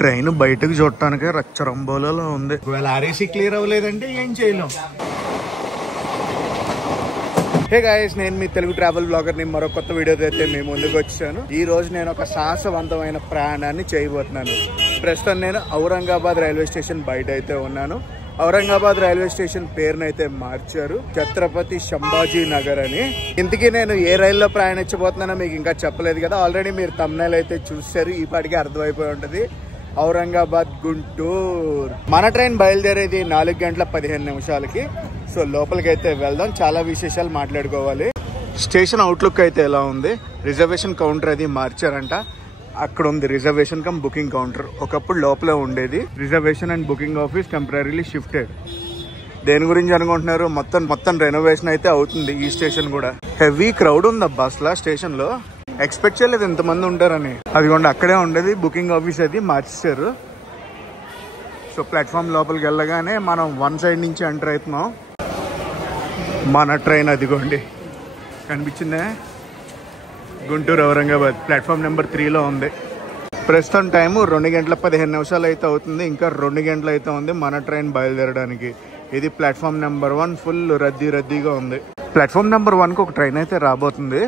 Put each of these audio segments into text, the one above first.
Train బయటకు చూడటానికి రచ్చరంబోలలో ఉంది. ఒకవేళ ఆర్ఏసీ క్లియర్ అవ్వలేదంటే ఏం చేయలేం. హే గాయస్, నేను మీ తెలుగు ట్రావెల్ బ్లాగర్ని మరో కొత్త వీడియోతో అయితే మీ ముందుకు వచ్చాను. ఈ రోజు నేను ఒక సాహసవంతమైన ప్రయాణాన్ని చేయబోతున్నాను. ప్రస్తుతం నేను ఔరంగాబాద్ రైల్వే స్టేషన్ బయట అయితే ఉన్నాను. ఔరంగాబాద్ రైల్వే స్టేషన్ పేరునైతే మార్చారు, ఛత్రపతి సంభాజీ నగర్ అని. ఇంతకీ నేను ఏ రైల్లో ప్రయాణించబోతున్నానో మీకు ఇంకా చెప్పలేదు కదా. ఆల్రెడీ మీరు థంబ్నెయిల్ అయితే చూసారు, ఈ పాటికి అర్థమైపోయి ఉంటుంది. ఔరంగాబాద్ గుంటూరు. మన ట్రైన్ బయలుదేరేది 4:15 సో లోపలికి అయితే వెళ్దాం. చాలా విశేషాలు మాట్లాడుకోవాలి. స్టేషన్ అవుట్లుక్ అయితే ఎలా ఉంది. రిజర్వేషన్ కౌంటర్ అది మార్చారంట. అక్కడ ఉంది రిజర్వేషన్ కమ్ బుకింగ్ కౌంటర్. ఒకప్పుడు లోపలే ఉండేది. Reservation and booking office temporarily shifted. దేని గురించి అనుకుంటున్నారు? మొత్తం రెనోవేషన్ అయితే అవుతుంది. ఈ స్టేషన్ కూడా హెవీ క్రౌడ్ ఉంది బస్లా. స్టేషన్ లో ఎక్స్పెక్ట్ చేయలేదు ఎంతమంది ఉంటారని. అదిగోండి అక్కడే ఉండేది బుకింగ్ ఆఫీస్, అది మార్చేశారు. సో ప్లాట్ఫామ్ లోపలికి వెళ్ళగానే మనం వన్ సైడ్ నుంచి ఎంటర్ అవుతున్నాం. మన ట్రైన్ అదిగోండి కనిపించిందే, గుంటూరు ఔరంగాబాద్. ప్లాట్ఫామ్ నెంబర్ 3లో ఉంది. ప్రస్తుతం టైము 2:15 అయితే అవుతుంది. ఇంకా 2 గంటలు అయితే ఉంది మన ట్రైన్ బయలుదేరడానికి. ఇది ప్లాట్ఫామ్ నెంబర్ 1. ఫుల్ రద్దీగా ఉంది. ప్లాట్ఫామ్ నెంబర్ 1కి ఒక ట్రైన్ అయితే రాబోతుంది.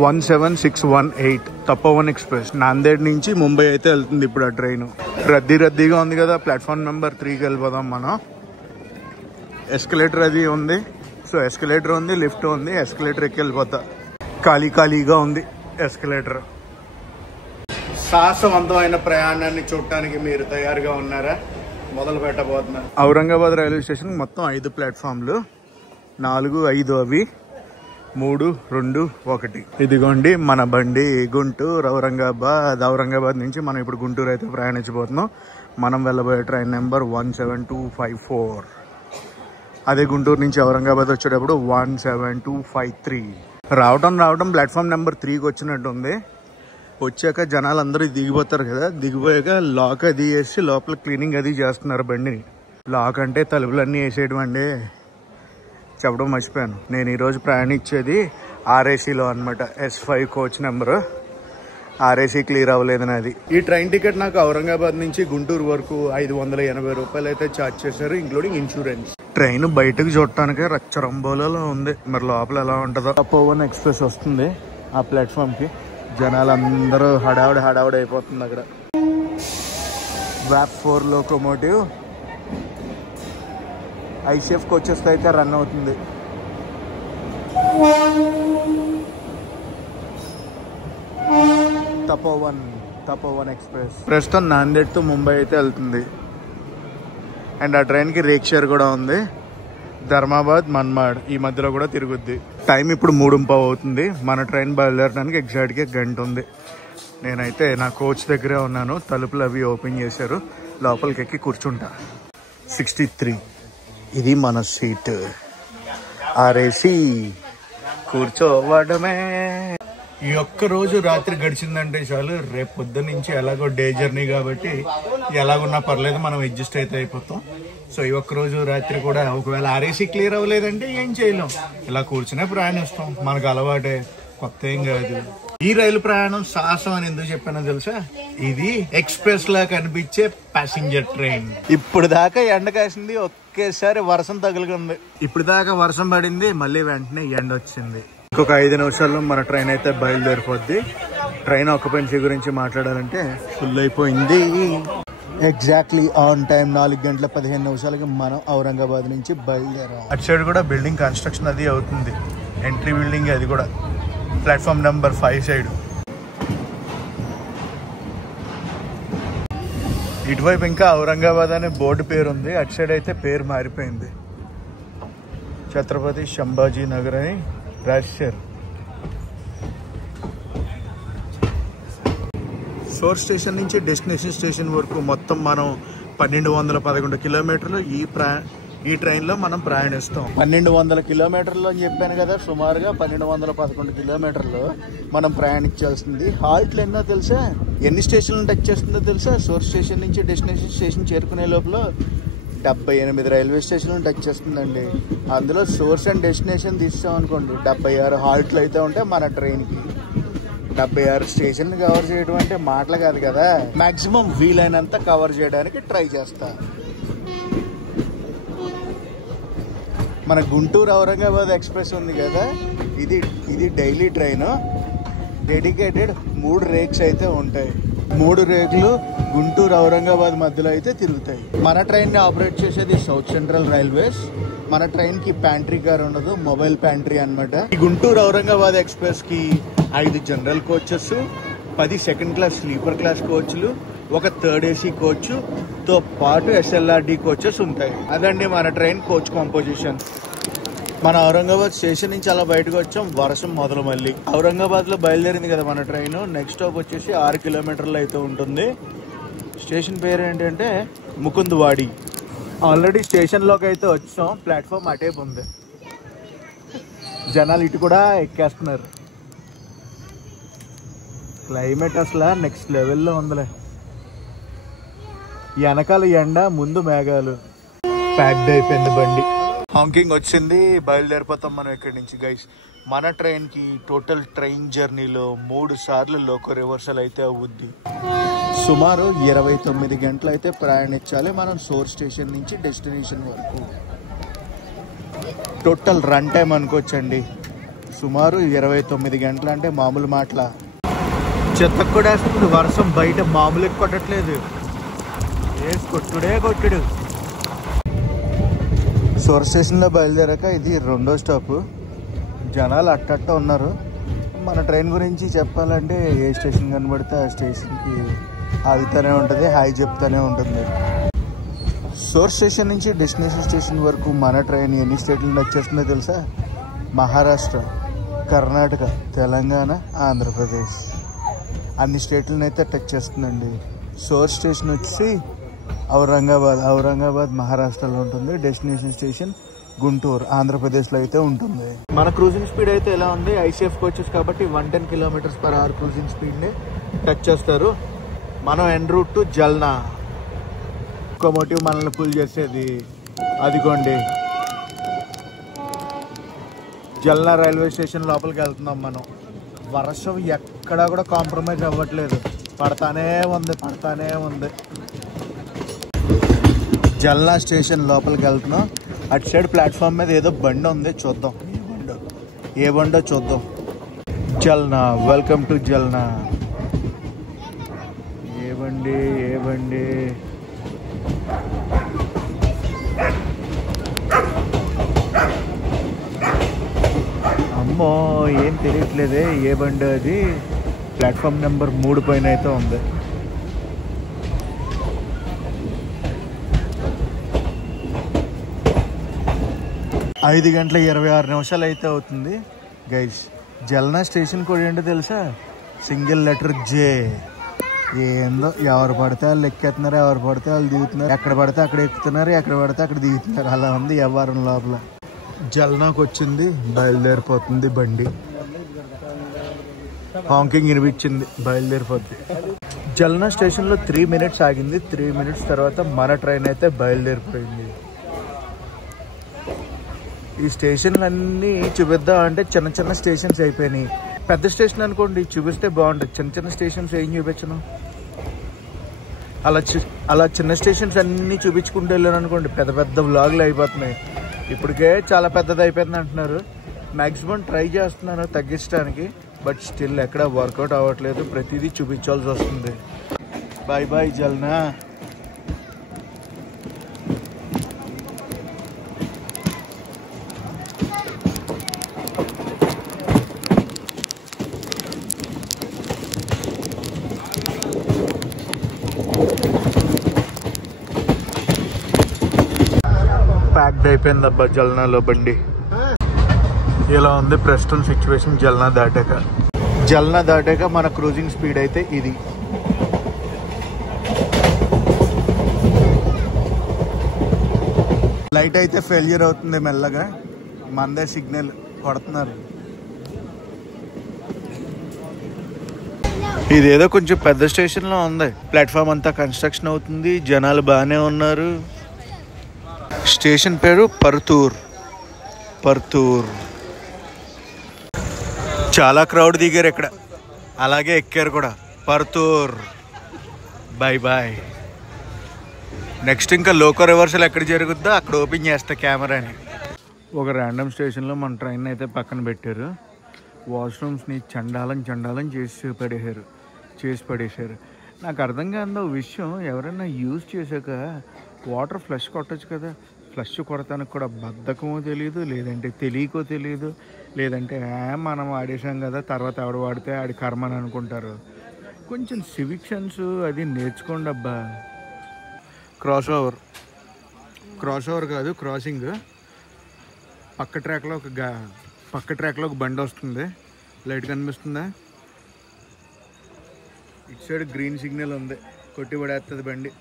17618 తపోవన్ ఎక్స్ప్రెస్. నాందేడ్ నుంచి ముంబై అయితే వెళ్తుంది ఇప్పుడు ఆ ట్రైన్. రద్దీగా ఉంది కదా. ప్లాట్ఫామ్ నెంబర్ 3కి వెళ్ళిపోదాం మనం. ఎస్కలేటర్ అది ఉంది. సో ఎస్కలేటర్ ఉంది, లిఫ్ట్ ఉంది. ఎస్కలేటర్ ఎక్కి వెళ్ళిపోతా. ఖాళీగా ఉంది ఎస్కలేటర్. సాహసవంతమైన ప్రయాణాన్ని చూడటానికి మీరు తయారుగా ఉన్నారా? మొదలు పెట్టబోతున్నారు. ఔరంగాబాద్ రైల్వే స్టేషన్ మొత్తం 5 ప్లాట్ఫామ్లు. 4, 5 అవి, 3, 2, 1. ఇదిగోండి మన బండి గుంటూరు ఔరంగాబాద్ నుంచి మనం ఇప్పుడు గుంటూరు అయితే ప్రయాణించబోతున్నాం. మనం వెళ్ళబోయే ట్రైన్ నెంబర్ 17254. అదే గుంటూరు నుంచి ఔరంగాబాద్ వచ్చేటప్పుడు 17253. రావడం ప్లాట్ఫామ్ నెంబర్ 3కి వచ్చినట్టు ఉంది. వచ్చాక జనాలు అందరూ దిగిపోతారు కదా. దిగిపోయాక లాక్ అది వేసి లోపల క్లీనింగ్ అది చేస్తున్నారు బండిని. లాక్ అంటే తలుపులన్నీ వేసేయడం అండి. చెప్పడం మర్చిపోయాను. నేను ఈరోజు ప్రయాణించేది ఆర్ఏసీలో అనమాట. S5 coach number. RAC clear అవ్వలేదని అది. ఈ ట్రైన్ టికెట్ నాకు ఔరంగాబాద్ నుంచి గుంటూరు వరకు 580 రూపాయలు అయితే ఛార్జ్ చేశారు, ఇంక్లూడింగ్ ఇన్సూరెన్స్. ట్రైన్ బయటకు చూడటానికి రచ్చరంబోలలో ఉంది. మరి లోపల ఎలా ఉంటుందో. తపోవన్ ఎక్స్ప్రెస్ వస్తుంది ఆ ప్లాట్ఫామ్కి. జనాలు అందరూ హడావుడి అయిపోతుంది అక్కడ. వ్యాప్ 4 లోకోమోటివ్ ఐసీఎఫ్ కోచెస్ అయితే రన్ అవుతుంది. తపోవన్ ఎక్స్ప్రెస్ ప్రస్తుతం నాందేడ్ టు ముంబై అయితే వెళ్తుంది. అండ్ ఆ ట్రైన్కి రేక్షేర్ కూడా ఉంది. ధర్మాబాద్, మన్మాడ్ ఈ మధ్యలో కూడా తిరుగుద్ది. టైం ఇప్పుడు 3:15 అవుతుంది. మన ట్రైన్ బయలుదేరడానికి ఎగ్జాక్ట్గా గంట ఉంది. నేనైతే నా కోచ్ దగ్గరే ఉన్నాను. తలుపులు అవి ఓపెన్ చేశారు. లోపలికి ఎక్కి కూర్చుంటా. 63 ఇది మన సీట్. ఆర్ఏసీ కూర్చోవడమే. ఈ ఒక్క రోజు రాత్రి గడిచిందంటే చాలు. రేపు పొద్దున్న నుంచి ఎలాగో డే జర్నీ కాబట్టి ఎలాగున్నా పర్లేదు, మనం అడ్జస్ట్ అయితే అయిపోతాం. సో ఈ ఒక్క రోజు రాత్రి కూడా ఒకవేళ ఆర్ఏసీ క్లియర్ అవ్వలేదంటే ఏం చేయలేం. ఇలా కూర్చునే ప్రయాణిస్తాం. మనకు అలవాటే, కొత్త ఏం కాదు. ఈ రైలు ప్రయాణం సాహసం అని ఎందుకు చెప్పానో తెలుసా? ఇది ఎక్స్ప్రెస్ లా కనిపించే ప్యాసింజర్ ట్రైన్. ఇప్పుడు దాకా ఎండ కాసింది, ఒకేసారి వర్షం తగులుకుంది. ఇప్పుడు దాకా వర్షం పడింది, మళ్ళీ వెంటనే ఎండ వచ్చింది. ఇంకొక 5 నిమిషాల్లో మన ట్రైన్ అయితే బయలుదేరిపోద్ది. ట్రైన్ ఆక్యుపెన్సీ గురించి మాట్లాడాలంటే ఫుల్ అయిపోయింది. ఎగ్జాక్ట్లీ ఆన్ టైం 4:15 మనం ఔరంగాబాద్ నుంచి బయలుదేరాం. అటు సైడ్ కూడా బిల్డింగ్ కన్స్ట్రక్షన్ అది అవుతుంది. ఎంట్రీ బిల్డింగ్ అది కూడా. Platform number 5 side. ఇటువైపు ఇంకా ఔరంగాబాద్ అనే బోర్డు పేరు ఉంది. అటు సైడ్ అయితే పేరు మారిపోయింది. ఛత్రపతి సంభాజీ నగర్ అని రాశారు. సోర్స్ స్టేషన్ నుంచి డెస్టినేషన్ స్టేషన్ వరకు మొత్తం మనం 1211 కిలోమీటర్లు ఈ ట్రైన్లో మనం ప్రయాణిస్తాం. 1200 కిలోమీటర్లు అని చెప్పాను కదా. సుమారుగా 1211 కిలోమీటర్లు మనం ప్రయాణించాల్సింది. హాల్ట్లు ఎన్నో తెలుసా? ఎన్ని స్టేషన్లు టచ్ చేస్తుందో తెలుసా? సోర్స్ స్టేషన్ నుంచి డెస్టినేషన్ స్టేషన్ చేరుకునే లోపల 78 రైల్వే స్టేషన్లు టచ్ చేస్తుందండి. అందులో సోర్స్ అండ్ డెస్టినేషన్ తీస్తాం అనుకోండి 76 హాల్ట్లు అయితే ఉంటాయి మన ట్రైన్కి. 76 స్టేషన్ కవర్ చేయడం అంటే మాటలు కాదు కదా. మాక్సిమం వీలైనంత కవర్ చేయడానికి ట్రై చేస్తా. మన గుంటూరు ఔరంగాబాద్ ఎక్స్ప్రెస్ ఉంది కదా, ఇది డైలీ ట్రైన్. డెడికేటెడ్ 3 రేక్స్ అయితే ఉంటాయి. 3 రేకులు గుంటూరు ఔరంగాబాద్ మధ్యలో అయితే తిరుగుతాయి. మన ట్రైన్ ని ఆపరేట్ చేసేది సౌత్ సెంట్రల్ రైల్వేస్. మన ట్రైన్ కి ప్యాంట్రీ కార్ ఉండదు, మొబైల్ ప్యాంట్రీ అనమాట. ఈ గుంటూరు ఔరంగాబాద్ ఎక్స్ప్రెస్ కి 5 general coaches, 10 second class sleeper class కోచ్లు, ఒక థర్డ్ ఏసీ కోచ్ తో పాటు SLRD కోచెస్ ఉంటాయి. అదండి మన ట్రైన్ కోచ్ కాంపోజిషన్. మన ఔరంగాబాద్ స్టేషన్ నుంచి అలా బయటకు వచ్చాం. వర్షం మొదలు మళ్ళీ. ఔరంగాబాద్ లో బయలుదేరింది కదా మన ట్రైన్. నెక్స్ట్ స్టాప్ వచ్చేసి 6 కిలోమీటర్లు అయితే ఉంటుంది. స్టేషన్ పేరు ఏంటంటే ముకుంద్వాడి. ఆల్రెడీ స్టేషన్ లోకి అయితే వచ్చాం. ప్లాట్ఫామ్ అటేపు ఉంది. జనాలు ఇటు కూడా ఎక్కేస్తున్నారు. క్లైమేట్ అసలు నెక్స్ట్ లెవెల్లో ఉందిలే. వెనకాల ఎండ, ముందు మేఘాలు. ప్యాక్డ్ అయిపోయింది బండి. హాంకింగ్ వచ్చింది. బయలుదేరిపోతాం మనం ఇక్కడి నుంచి గైస్. మన ట్రైన్ కి టోటల్ ట్రైన్ జర్నీలో 3 సార్లు లోకో రివర్సల్ అయితే అవుద్ది. సుమారు 29 గంటలు అయితే ప్రయాణించాలి మనం సోర్స్ స్టేషన్ నుంచి డెస్టినేషన్ వరకు. టోటల్ రన్ టైం అనుకోవచ్చండి సుమారు 29 గంటలు. అంటే మామూలు మాటల. చెత్త కూడా వేస్తుంది వర్షం. బయట మామూలుగా కొట్టట్లేదు, కొట్టుడు. సోర్స్ స్టేషన్ లో బయలుదేరాక ఇది 2వ స్టాప్. జనాలు అట్టట్ట ఉన్నారు. మన ట్రైన్ గురించి చెప్పాలంటే ఏ స్టేషన్ కనబడితే ఆ స్టేషన్కి ఆగుతూనే ఉంటుంది, హాయ్ చెప్తూనే ఉంటుంది. సోర్స్ స్టేషన్ నుంచి డెస్టినేషన్ స్టేషన్ వరకు మన ట్రైన్ ఎన్ని స్టేట్లు టచ్ చేస్తుందో తెలుసా? మహారాష్ట్ర, కర్ణాటక, తెలంగాణ, ఆంధ్రప్రదేశ్ అన్ని స్టేట్లను అయితే టచ్ చేస్తుందండి. సోర్స్ స్టేషన్ వచ్చి ఔరంగాబాద్ మహారాష్ట్రలో ఉంటుంది. డెస్టినేషన్ స్టేషన్ గుంటూరు ఆంధ్రప్రదేశ్లో అయితే ఉంటుంది. మన క్రూజింగ్ స్పీడ్ అయితే ఎలా ఉంది? ICF కోచెస్ కాబట్టి 110 km/h క్రూజింగ్ స్పీడ్ని టచ్ చేస్తారు. మనం ఎన్ రూట్ టు జల్నా. లోకోమోటివ్ మనల్ని పుల్ చేసేది అదిగోండి. జల్నా రైల్వే స్టేషన్ లోపలికి వెళ్తున్నాం మనం. వర్షం ఎక్కడా కూడా కాంప్రమైజ్ అవ్వట్లేదు. పడతానే ఉంది. జల్నా స్టేషన్ లోపలికి వెళ్తున్నాం. అటు సైడ్ ప్లాట్ఫామ్ మీద ఏదో బండి ఉంది, చూద్దాం ఏ బండో చూద్దాం. Jalna, welcome to Jalna. ఏ బండి అమ్మో ఏం తెలియట్లేదే ఏ బండి అది. ప్లాట్ఫామ్ నెంబర్ 3 పైన అయితే ఉంది. ఐదు గంటల 26 నిమిషాలు అయితే అవుతుంది గైస్. జల్నా స్టేషన్ కోడ్ ఏంటో తెలుసా? Single letter J. ఏందో ఎవరు పడితే వాళ్ళు ఎక్కేస్తున్నారు, ఎవరు పడితే వాళ్ళు దిగుతున్నారు, ఎక్కడ పడితే అక్కడ ఎక్కుతున్నారు, ఎక్కడ పడితే అక్కడ దిగుతున్నారు. అలా ఉంది వ్యవహారం లోపల. జల్నాకు వచ్చింది, బయలుదేరిపోతుంది బండి. హాంకింగ్ వినిపించింది, బయలుదేరిపోతుంది. జల్నా స్టేషన్లో 3 minutes ఆగింది. 3 minutes తర్వాత మన ట్రైన్ అయితే బయలుదేరిపోయింది. ఈ స్టేషన్లన్నీ చూపిద్దాం అంటే చిన్న స్టేషన్స్ అయిపోయినాయి. పెద్ద స్టేషన్ అనుకోండి చూపిస్తే బాగుంటుంది. చిన్న స్టేషన్స్ ఏం చూపించను. అలా చిన్న స్టేషన్స్ అన్నీ చూపించుకుంటూ వెళ్ళాను అనుకోండి పెద్ద వ్లాగులు అయిపోతున్నాయి. ఇప్పటికే చాలా పెద్దది అయిపోయింది అంటున్నారు. మ్యాక్సిమం ట్రై చేస్తున్నాను తగ్గించడానికి, బట్ స్టిల్ ఎక్కడ వర్కౌట్ అవ్వట్లేదు. ప్రతిదీ చూపించాల్సి వస్తుంది. బాయ్ జల్నా. ప్యాక్డ్ అయిపోయింది అబ్బా జల్నాలో బండి. ఇలా ఉంది ప్రస్తుతం సిచ్యువేషన్. జల్నా దాటాక మన క్రూజింగ్ స్పీడ్ అయితే ఇది. లైట్ అయితే ఫెయిల్యూర్ అవుతుంది మెల్లగా. మందే సిగ్నల్ కొడుతున్నారు. ఇదేదో కొంచెం పెద్ద స్టేషన్లో ఉంది. ప్లాట్ఫామ్ అంతా కన్స్ట్రక్షన్ అవుతుంది. జనాలు బాగానే ఉన్నారు. స్టేషన్ పేరు పర్తూర్. చాలా క్రౌడ్ దిగారు ఇక్కడ. అలాగే ఎక్కారు కూడా పర్తూర్. Bye bye. నెక్స్ట్ ఇంకా లోకో రివర్సల్ ఎక్కడ జరుగుద్దో అక్కడ ఓపెన్ చేస్తా కెమెరాని. ఒక ర్యాండమ్ స్టేషన్లో మన ట్రైన్ అయితే పక్కన పెట్టారు. వాష్రూమ్స్ని చండాలం చేసి పడేశారు. నాకు అర్థం కాదు విషయం, ఎవరైనా యూజ్ చేశాక వాటర్ ఫ్లష్ కొట్టచ్చు కదా. ఫ్లష్ కొడతానికి కూడా బద్ధకమో తెలియదు, లేదంటే తెలియకో తెలియదు, లేదంటే మనం వాడేసాం కదా తర్వాత ఎవడ వాడితే ఆడి కర్మ అని అనుకుంటారు. కొంచెం సివిక్ సెన్స్ అది నేర్చుకోండి అబ్బా. క్రాస్ ఓవర్ కాదు, క్రాసింగ్. పక్క ట్రాక్లో ఒక బండి వస్తుంది. లైట్ కనిపిస్తుందా? ఇటు సైడ్ గ్రీన్ సిగ్నల్ ఉంది, కొట్టి పడేస్తుంది బండి.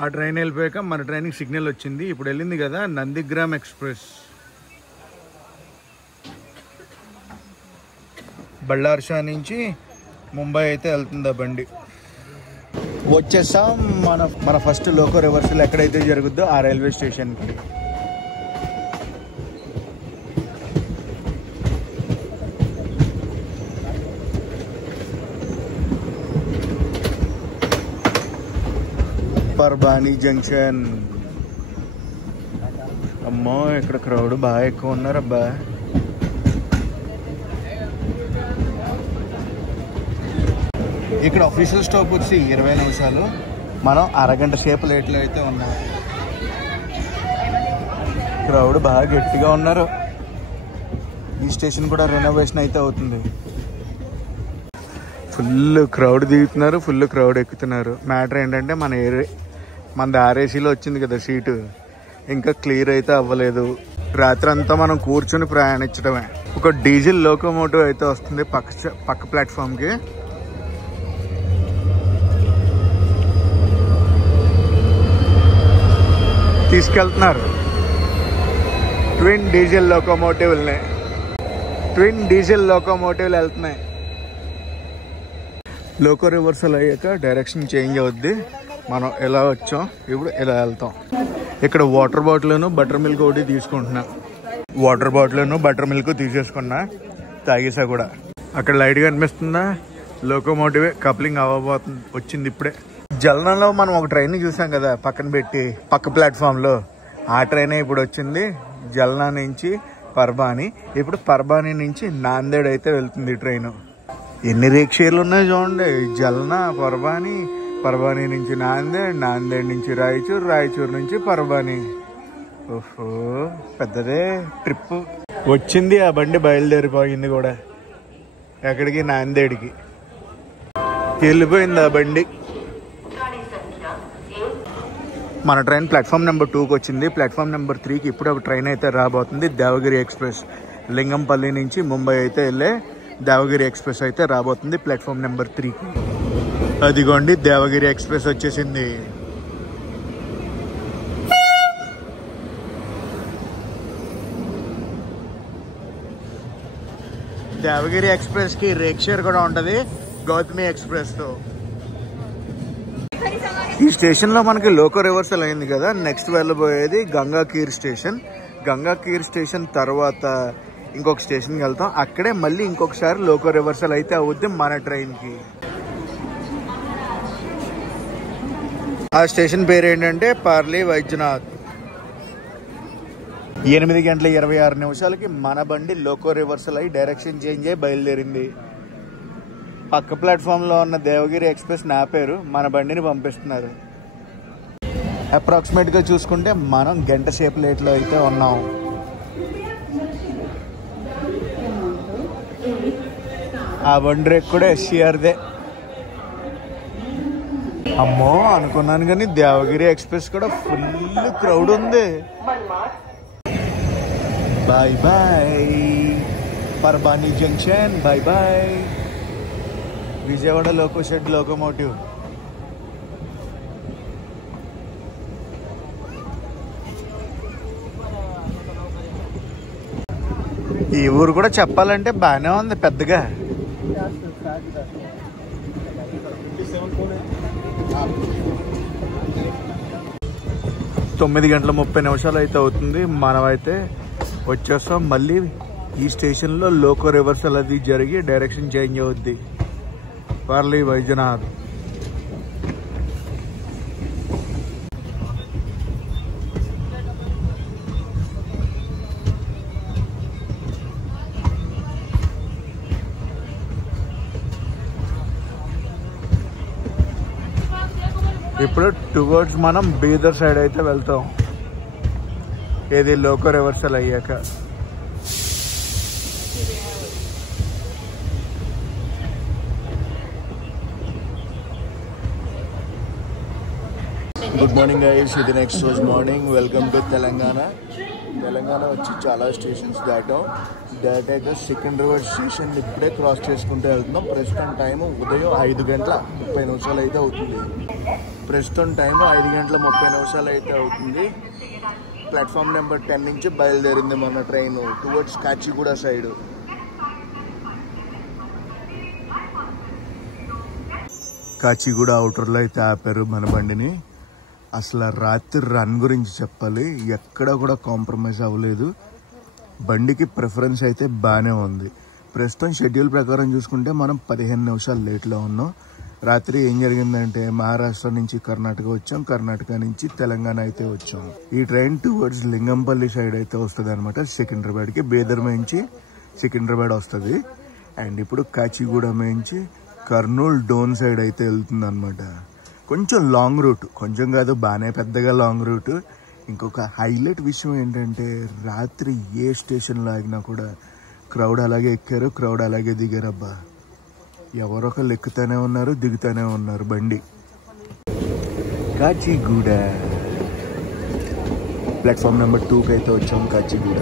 ఆ ట్రైన్ వెళ్ళిపోయాక మన ట్రైన్కి సిగ్నల్ వచ్చింది. ఇప్పుడు వెళ్ళింది కదా నందిగ్రామ్ ఎక్స్ప్రెస్. బళ్ళార్షా నుంచి ముంబై అయితే వెళ్తుంది ఆ బండి. వచ్చేసాం మన ఫస్ట్ లోకో రివర్సల్ ఎక్కడైతే జరుగుద్దో ఆ రైల్వే స్టేషన్కి. పర్బానీ జంక్షన్. అమ్మో ఇక్కడ క్రౌడ్ బాగా ఎక్కువ ఉన్నారు అబ్బా. ఇక్కడ అఫీషియల్ స్టాప్ వచ్చి 20 నిమిషాలు, మనం అరగంట సేపు లేట్లో అయితే ఉన్నాం. క్రౌడ్ బాగా గట్టిగా ఉన్నారు. ఈ స్టేషన్ కూడా రెనోవేషన్ అయితే అవుతుంది. ఫుల్ క్రౌడ్ దిగుతున్నారు, ఫుల్ క్రౌడ్ ఎక్కుతున్నారు. మ్యాటర్ ఏంటంటే మనది ఆర్ఏసీలో వచ్చింది కదా సీటు, ఇంకా క్లియర్ అయితే అవ్వలేదు. రాత్రి అంతా మనం కూర్చొని ప్రయాణించడమే. ఒక డీజిల్ లోకోమోటివ్ అయితే వస్తుంది పక్క ప్లాట్ఫామ్కి. తీసుకెళ్తున్నారు ట్విన్ డీజిల్ లోకోమోటివ్లు వెళ్తున్నాయి. లోకో రివర్సల్ అయ్యాక డైరెక్షన్ చేంజ్ అవుద్ది. మనం ఎలా వచ్చాం ఇప్పుడు ఎలా వెళ్తాం. ఇక్కడ వాటర్ బాటిల్ను బటర్ మిల్క్ ఒకటి తీసుకుంటున్నా. వాటర్ బాటిల్ను బటర్ మిల్క్ తీసేసుకున్నా, తాగేసా కూడా. అక్కడ లైట్ కనిపిస్తుందా, లోకోమోటివే కప్లింగ్ అవ్వబోతుంది, వచ్చింది ఇప్పుడే. జల్నాలో మనం ఒక ట్రైన్ చూసాం కదా పక్కన పెట్టి పక్క ప్లాట్ఫామ్లో, ఆ ట్రైనే ఇప్పుడు వచ్చింది. జల్నా నుంచి పర్బానీ. ఇప్పుడు పర్బానీ నుంచి నాందేడ్ అయితే వెళ్తుంది ట్రైన్. ఎన్ని రేక్షేర్లు ఉన్నాయి చూడండి. జల్నా, పర్బానీ నుంచి నాందేడ్ నుంచి రాయచూర్ నుంచి పర్బానీ. ఓహో పెద్దదే ట్రిప్ వచ్చింది. ఆ బండి బయలుదేరిపోయింది కూడా. ఎక్కడికి? నాందేడ్కి వెళ్ళిపోయింది ఆ బండి. మన ట్రైన్ ప్లాట్ఫామ్ నెంబర్ 2కి వచ్చింది. ప్లాట్ఫామ్ నెంబర్ 3కి ఇప్పుడు ఒక ట్రైన్ అయితే రాబోతుంది. దేవగిరి ఎక్స్ప్రెస్. లింగంపల్లి నుంచి ముంబై అయితే వెళ్ళే దేవగిరి ఎక్స్ప్రెస్ అయితే రాబోతుంది ప్లాట్ఫామ్ నెంబర్ 3కి. అదిగోండి దేవగిరి ఎక్స్ప్రెస్ వచ్చేసింది. దేవగిరి ఎక్స్ప్రెస్కి రేక్షేర్ కూడా ఉంటుంది గౌతమి ఎక్స్ప్రెస్తో. ఈ స్టేషన్లో మనకి లోకో రివర్సల్ అయింది కదా. నెక్స్ట్ వెళ్ళబోయేది గంగాకీర్ స్టేషన్. గంగాకీర్ స్టేషన్ తర్వాత ఇంకొక స్టేషన్కి వెళ్తాం. అక్కడే మళ్ళీ ఇంకొకసారి లోకో రివర్సల్ అయితే అవుద్ది మన ట్రైన్కి. ఆ స్టేషన్ పేరు ఏంటంటే పార్లీ వైద్యనాథ్. 8:26 మన బండి లోకో రివర్సల్ అయ్యి డైరెక్షన్ చేంజ్ అయ్యి బయలుదేరింది. పక్క ప్లాట్ఫామ్లో ఉన్న దేవగిరి ఎక్స్ప్రెస్ నా పేరు, మన బండిని పంపిస్తున్నారు. అప్రాక్సిమేట్గా చూసుకుంటే మనం గంట సేపు లేట్లో అయితే ఉన్నాం. ఆ బండి రేక్ కూడా ఎస్సీఆర్దే. అమ్మో అనుకున్నాను కానీ దేవగిరి ఎక్స్ప్రెస్ కూడా ఫుల్ క్రౌడ్ ఉంది. Bye bye Parbhani junction, bye bye. Vijayawada loco shed locomotive. ఈ ఊరు కూడా చెప్పాలంటే బాగానే ఉంది పెద్దగా. 9:30 అయితే అవుతుంది. మనమైతే వచ్చేస్తాం. మళ్ళీ ఈ స్టేషన్లో లోకో రివర్సల్ అది జరిగి డైరెక్షన్ చేంజ్ అవుద్ది. వర్లీ వైద్యనాథ్. ఇప్పుడు టువర్డ్స్ మనం బీదర్ సైడ్ అయితే వెళ్తాం, ఏది లోకో రివర్సల్ అయ్యాక. గుడ్ మార్నింగ్ గైస్, ఇది నెక్స్ట్ రోజు morning. Welcome to Telangana. Telangana వచ్చి చాలా స్టేషన్స్ దాటాక సికింద్రాబాద్ స్టేషన్ ఇప్పుడే క్రాస్ చేసుకుంటూ వెళ్తున్నాం. ప్రస్తుతం టైము ఉదయం 5:30 అయితే అవుతుంది. ప్రస్తుతం టైము 5:30 అయితే అవుతుంది. ప్లాట్ఫామ్ నెంబర్ 10 నుంచి బయలుదేరింది మన train towards Kacheguda side. Kacheguda అవుటర్లో అయితే ఆపారు మన బండిని. అసలు రాత్రి రన్ గురించి చెప్పాలి, ఎక్కడ కూడా కాంప్రమైజ్ అవ్వలేదు. బండికి ప్రిఫరెన్స్ అయితే బాగానే ఉంది. ప్రస్తుతం షెడ్యూల్ ప్రకారం చూసుకుంటే మనం 15 నిమిషాలు లేట్లో ఉన్నాం. రాత్రి ఏం జరిగిందంటే మహారాష్ట్ర నుంచి కర్ణాటక వచ్చాం, కర్ణాటక నుంచి తెలంగాణ అయితే వచ్చాం. ఈ ట్రైన్ టువర్డ్స్ లింగంపల్లి సైడ్ అయితే వస్తుంది అనమాట. సికింద్రాబాద్కి బేదర్ నుంచి సికింద్రాబాద్ వస్తుంది. అండ్ ఇప్పుడు కాచిగూడ నుంచి కర్నూలు డోన్ సైడ్ అయితే వెళ్తుంది అనమాట. కొంచెం లాంగ్ రూట్, కొంచెం కాదు బాగానే పెద్దగా లాంగ్ రూట్. ఇంకొక హైలైట్ విషయం ఏంటంటే రాత్రి ఏ స్టేషన్లో ఆగినా కూడా క్రౌడ్ అలాగే ఎక్కారు, క్రౌడ్ అలాగే దిగారు. అబ్బా, ఎవరొకరు ఎక్కుతానే ఉన్నారు, దిగుతానే ఉన్నారు. బండి కాచిగూడ ప్లాట్ఫామ్ నెంబర్ 2కి అయితే వచ్చాం. కాచిగూడ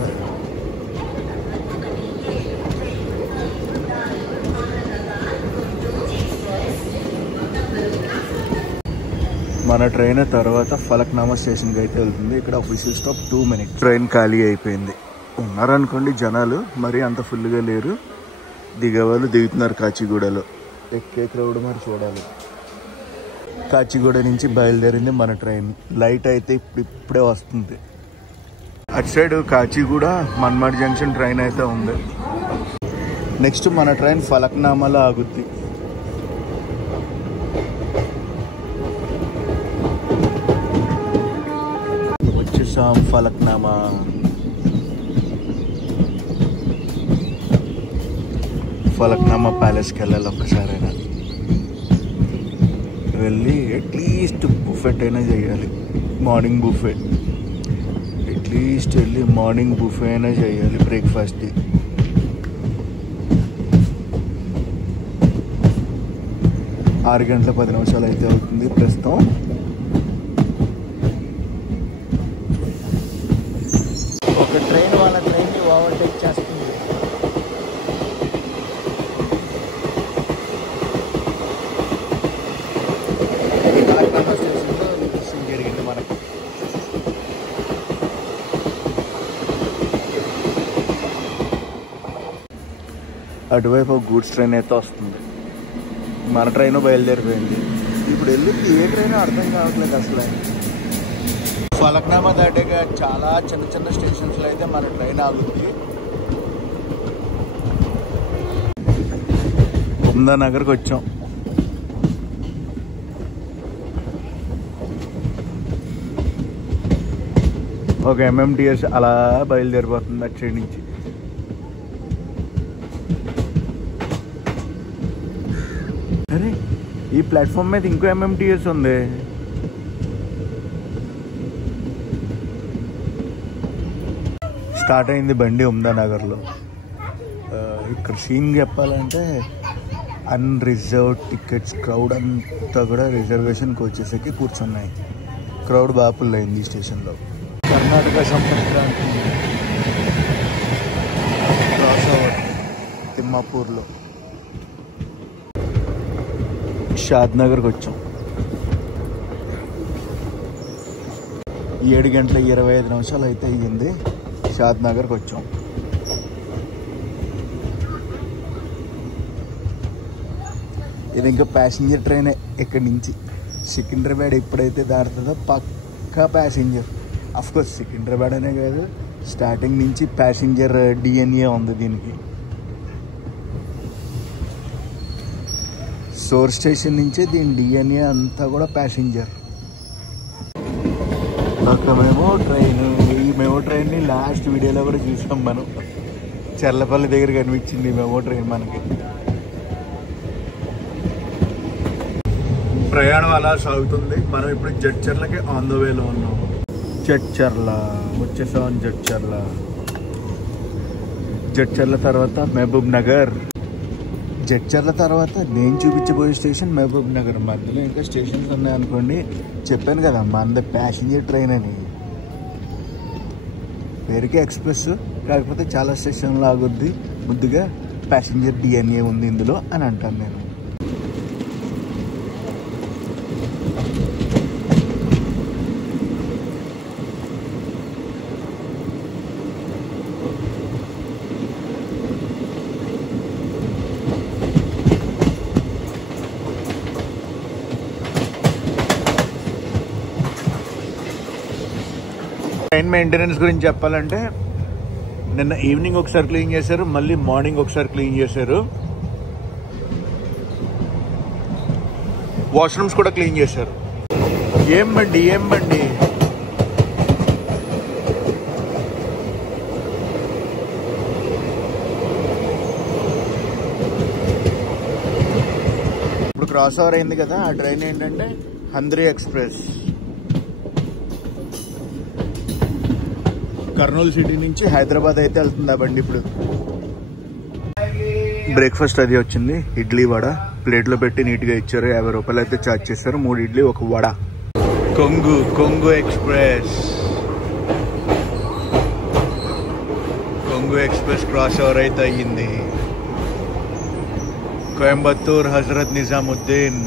మన ట్రైన్ తర్వాత ఫలక్నామా స్టేషన్కి అయితే వెళ్తుంది. ఇక్కడ ఆఫీషియల్ స్టాప్ 2 minutes. ట్రైన్ ఖాళీ అయిపోయింది. ఉన్నారనుకోండి జనాలు, మరీ అంత ఫుల్గా లేరు. దిగేవాళ్ళు దిగుతున్నారు కాచిగూడలో. ఎక్కే క్రౌడ్ మరి చూడాలి. కాచిగూడ నుంచి బయలుదేరింది మన ట్రైన్. లైట్ అయితే ఇప్పుడే వస్తుంది. అటు side Kacheguda Manmad junction train అయితే ఉంది. నెక్స్ట్ మన ట్రైన్ ఫలక్నామాలో ఆగుద్ది. వచ్చేసాం ఫలక్నామా. ఫలక్నామా ప్యాలెస్కి వెళ్ళాలి ఒక్కసారైనా. వెళ్ళి అట్లీస్ట్ బుఫెట్ అయినా చేయాలి, మార్నింగ్ బుఫే. అట్లీస్ట్ వెళ్ళి మార్నింగ్ బుఫే అయినా చేయాలి బ్రేక్ఫాస్ట్కి. ఆరు గంటల 10 నిమిషాలు అయితే అవుతుంది ప్రస్తుతం. ఒక ట్రైన్ వాళ్ళ ట్రైన్ని ఓవర్టేక్ చేస్తుంది. జరిగింది మనకి. అటువైపు ఒక గూడ్స్ ట్రైన్ అయితే వస్తుంది. మన ట్రైన్ బయలుదేరిపోయింది. ఇప్పుడు వెళ్ళింది ఏ ట్రైన్ అర్థం కావట్లేదు అసలు. ఫలక్నామా దాటాక చాలా చిన్న చిన్న స్టేషన్స్లో అయితే మన ట్రైన్ ఆగుతుంది. కుందానగర్కి వచ్చాం. ఒక MMTS అలా బయలుదేరిపోతుంది అటు సైడ్ నుంచి. అరే, ఈ ప్లాట్ఫామ్ మీద ఇంకో MMTS ఉంది. స్టార్ట్ అయింది బండి ఉమ్దానగర్లో. ఇక్కడ సీన్ చెప్పాలంటే అన్రిజర్వ్డ్ టికెట్స్. క్రౌడ్ అంతా కూడా రిజర్వేషన్కి వచ్చేసరికి కూర్చున్నాయి. క్రౌడ్ బాగా ఫుల్ అయింది ఈ స్టేషన్లో. కర్ణాటక సంపర్క్ క్రాంతి క్రాస్ ఓవర్ తిమ్మాపూర్లో. షాద్నగర్కి వచ్చాం. 7:25 అయితే అయ్యింది. షాద్నగర్కి వచ్చాం. ఇది ఇంకా ప్యాసింజర్ ట్రైనే. ఇక్కడి నుంచి సికింద్రాబాద్ ఎప్పుడైతే దాడుతుందో పక్కా ప్యాసింజర్. అఫ్కోర్స్ సికింద్రాబాద్ అనే కాదు, స్టార్టింగ్ నుంచి ప్యాసింజర్ డిఎన్ఏ ఉంది దీనికి. సోర్స్ స్టేషన్ నుంచే దీని డిఎన్ఏ అంతా కూడా ప్యాసింజర్. ఒక మెమో ట్రైన్. ఈ మెమో ట్రైన్ని లాస్ట్ వీడియోలో కూడా చూసాం మనం. చర్లపల్లి దగ్గర కనిపించింది ఈ మెమో ట్రైన్ మనకి. ప్రయాణం అలా సాగుతుంది. మనం ఇప్పుడు జడ్చర్లకి ఆన్ ద వేలో ఉన్నాం. జడ్చర్ల వచ్చేసాం. జడ్చర్ల తర్వాత మహబూబ్ నగర్. జడ్చర్ల తర్వాత నేను చూపించబోయే స్టేషన్ మహబూబ్ నగర్. మధ్యలో ఇంకా స్టేషన్స్ ఉన్నాయనుకోండి. చెప్పాను కదా మనది ప్యాసింజర్ ట్రైన్ అని. పేరుకే ఎక్స్ప్రెస్, కాకపోతే చాలా స్టేషన్లు ఆగుద్ది. ముద్దుగా ప్యాసింజర్ డిఎన్ఏ ఉంది ఇందులో అని అంటాను నేను. ట్రైన్ మెయింటెనెన్స్ గురించి చెప్పాలంటే నిన్న ఈవినింగ్ ఒకసారి క్లీన్ చేశారు, మళ్ళీ మార్నింగ్ ఒకసారి క్లీన్ చేశారు. వాష్రూమ్స్ కూడా క్లీన్ చేశారు. ఏం బండి ఇప్పుడు క్రాస్ ఓవర్ అయింది కదా. ఆ ట్రైన్ ఏంటంటే హంద్రీ ఎక్స్ప్రెస్. కర్నూలు సిటీ నుంచి హైదరాబాద్ అయితే వెళ్తుంది ఆ బండి. ఇప్పుడు బ్రేక్ఫాస్ట్ అది వచ్చింది. ఇడ్లీ వడ ప్లేట్లో పెట్టి నీట్గా ఇచ్చారు. 50 రూపాయలు అయితే ఛార్జ్ చేశారు. 3 ఇడ్లీ 1 వడ. కొంగు ఎక్స్ప్రెస్ క్రాస్ ఓవర్ అయితే అయ్యింది. కోయంబత్తూర్ హజరత్ నిజాముద్దీన్.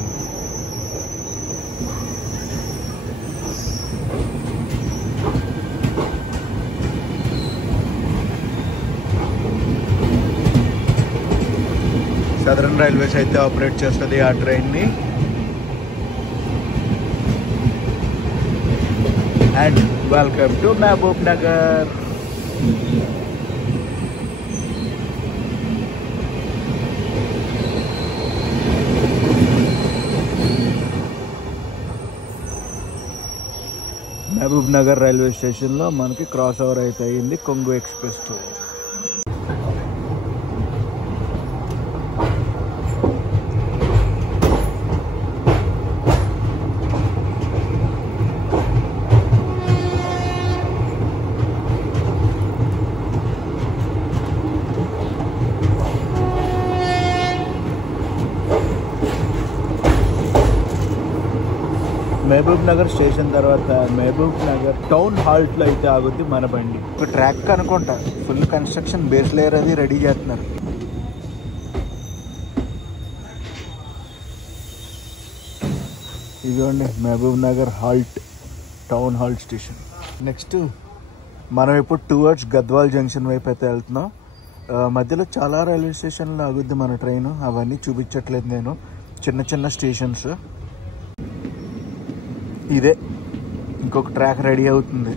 సదరన్ రైల్వేస్ అయితే ఆపరేట్ చేస్తుంది ఆ ట్రైన్ని. And welcome to Mahabubnagar. Mahabubnagar railway స్టేషన్లో మనకి క్రాస్ ఓవర్ అయితే అయింది కొంగు ఎక్స్ప్రెస్తో. మహబూబ్ నగర్ స్టేషన్ తర్వాత మహబూబ్ నగర్ టౌన్ హాల్ట్లో అయితే ఆగుద్ది మన బండి. ఒక ట్రాక్ అనుకుంటా. ఫుల్ కన్స్ట్రక్షన్, బేస్ లేయర్ అది రెడీ చేస్తున్నారు. ఇదిగోండి Mahabub Nagar halt, town halt station. Next మనం ఇప్పుడు టువర్డ్స్ గద్వాల్ జంక్షన్ వైపు అయితే వెళ్తున్నాం. మధ్యలో చాలా రైల్వే స్టేషన్లో ఆగుద్ది మన ట్రైన్. అవన్నీ చూపించట్లేదు నేను. చిన్న స్టేషన్స్. ఇదే ఇంకొక ట్రాక్ రెడీ అవుతుంది.